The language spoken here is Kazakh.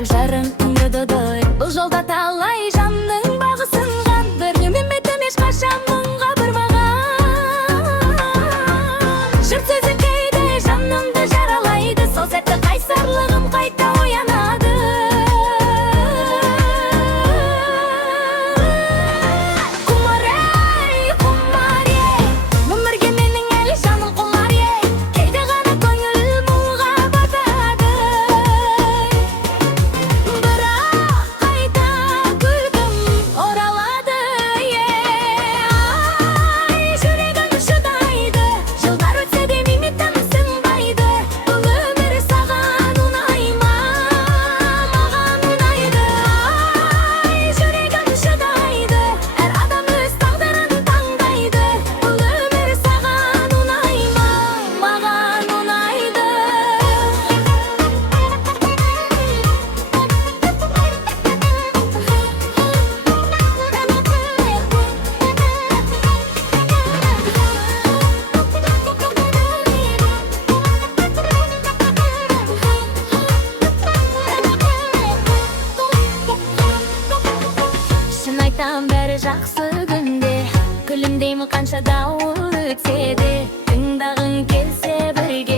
деп жарың ыңгырдыдой. Бұл жолда талай жанның бағы сынған, бір үмітім ешқашан мұңға бұрмаған. Жұрт сөзі кейде жанымды жаралайды, сол сәтті қайсарлығым қайта оянады. Бәрі жақсы күнде, күлімдеймін қанша дауыл өтсе де, тыңдағың келсе бірге